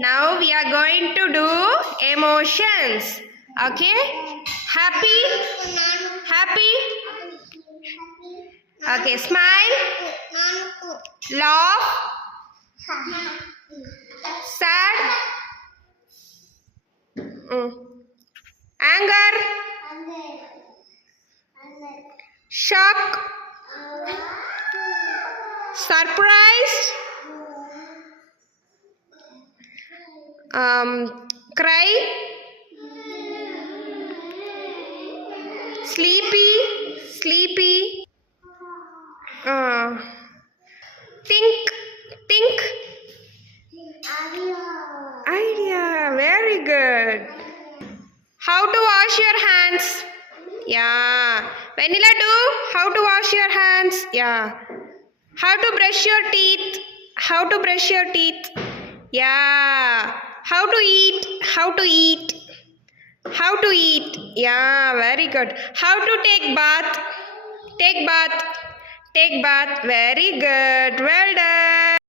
Now we are going to do emotions. Okay? Happy? Happy? Okay, smile. Laugh. Sad. Anger. Shock. Surprised. Cry. Sleepy. Think. Idea. Very good. How to wash your hands? Yeah. Vanilla do? How to wash your hands? Yeah. How to brush your teeth? How to brush your teeth? Yeah. How to eat? How to eat? How to eat? Yeah, very good. How to take bath? Take bath. Take bath. Very good. Well done.